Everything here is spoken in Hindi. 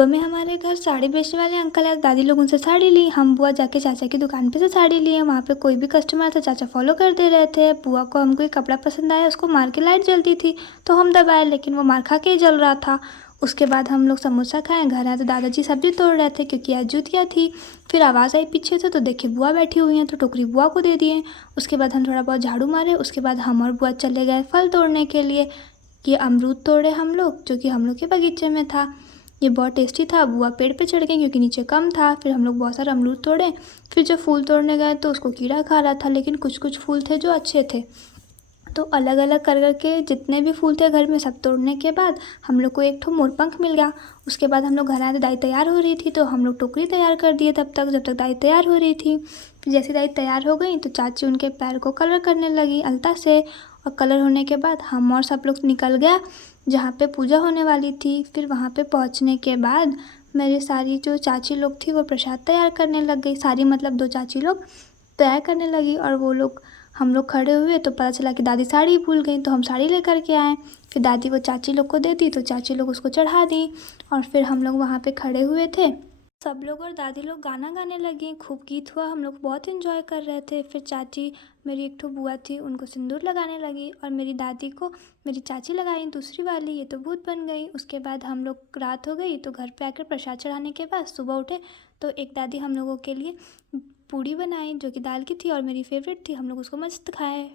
सुबह में हमारे घर साड़ी बेचने वाले अंकल आए, दादी लोग उनसे साड़ी ली। हम बुआ जाके चाचा की दुकान पे से साड़ी लिए। वहाँ पे कोई भी कस्टमर था, चाचा फॉलो कर दे रहे थे। बुआ को हम कोई कपड़ा पसंद आया, उसको मार के लाइट जलती थी तो हम दबाए, लेकिन वो मार खा के ही जल रहा था। उसके बाद हम लोग समोसा खाएं, घर आए तो दादाजी सब्जी तोड़ रहे थे क्योंकि आज जुतिया थी। फिर आवाज़ आई पीछे से तो देखे बुआ बैठी हुई हैं, तो टोकरी बुआ को दे दिए। उसके बाद हम थोड़ा बहुत झाड़ू मारे। उसके बाद हम और बुआ चले गए फल तोड़ने के लिए। ये अमरूद तोड़े हम लोग, जो कि हम लोग के बगीचे में था। ये बहुत टेस्टी था। बुआ पेड़ पे चढ़ गई क्योंकि नीचे कम था। फिर हम लोग बहुत सारा अमरूद तोड़े। फिर जब फूल तोड़ने गए तो उसको कीड़ा खा रहा था, लेकिन कुछ कुछ फूल थे जो अच्छे थे। तो अलग अलग कर करके जितने भी फूल थे घर में सब तोड़ने के बाद हम लोग को एक ठो मोरपंख मिल गया। उसके बाद हम लोग घर आए तो दाई तैयार हो रही थी, तो हम लोग टोकरी तैयार कर दिए तब तक, जब तक दाई तैयार हो रही थी। फिर जैसे दाई तैयार हो गई तो चाची उनके पैर को कलर करने लगी अलता से। और कलर होने के बाद हम और सब लोग निकल गया जहाँ पे पूजा होने वाली थी। फिर वहाँ पे पहुँचने के बाद मेरी सारी जो चाची लोग थी वो प्रसाद तैयार करने लग गई। सारी मतलब 2 चाची लोग तैयार करने लगी और वो लोग हम लोग खड़े हुए तो पता चला कि दादी साड़ी भूल गई, तो हम साड़ी लेकर के आए। फिर दादी वो चाची लोग को दे दी तो चाची लोग उसको चढ़ा दी। और फिर हम लोग वहाँ पे खड़े हुए थे, सब लोग और दादी लोग गाना गाने लगे। खूब गीत हुआ, हम लोग बहुत एंजॉय कर रहे थे। फिर चाची, मेरी एक ठो बुआ थी, उनको सिंदूर लगाने लगी और मेरी दादी को मेरी चाची लगाई दूसरी वाली। ये तो भूत बन गई। उसके बाद हम लोग रात हो गई तो घर पे आकर प्रसाद चढ़ाने के बाद सुबह उठे तो एक दादी हम लोगों के लिए पूड़ी बनाई जो कि दाल की थी और मेरी फेवरेट थी। हम लोग उसको मस्त खाए।